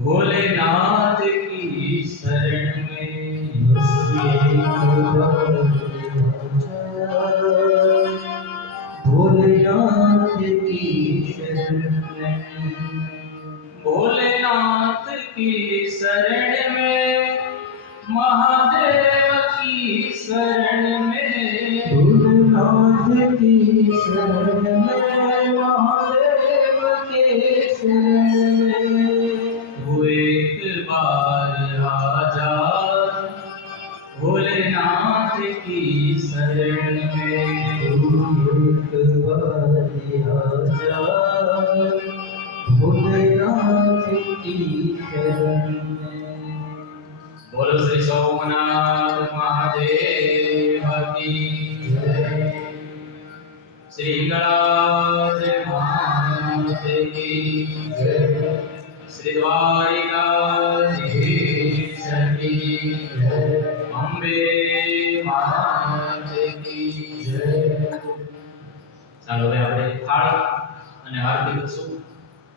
भोलेनाथ की शरण में भोलेनाथ की शरण में भोलेनाथ की शरण में महादेव की शरण में भोलेनाथ की शरण में महादेव के शरण में वो एक बार आजा भोलेनाथ की शरण में एक बार आजा भोलेनाथ की शरण में। बोलो श्री सोमनाथ महादेव की जय श्री गणराज मात की जय श्री द्वारिकाधीश की जय अंबे मात की जय। ચાલો હવે આપણે થાળ અને આરતી કરશું।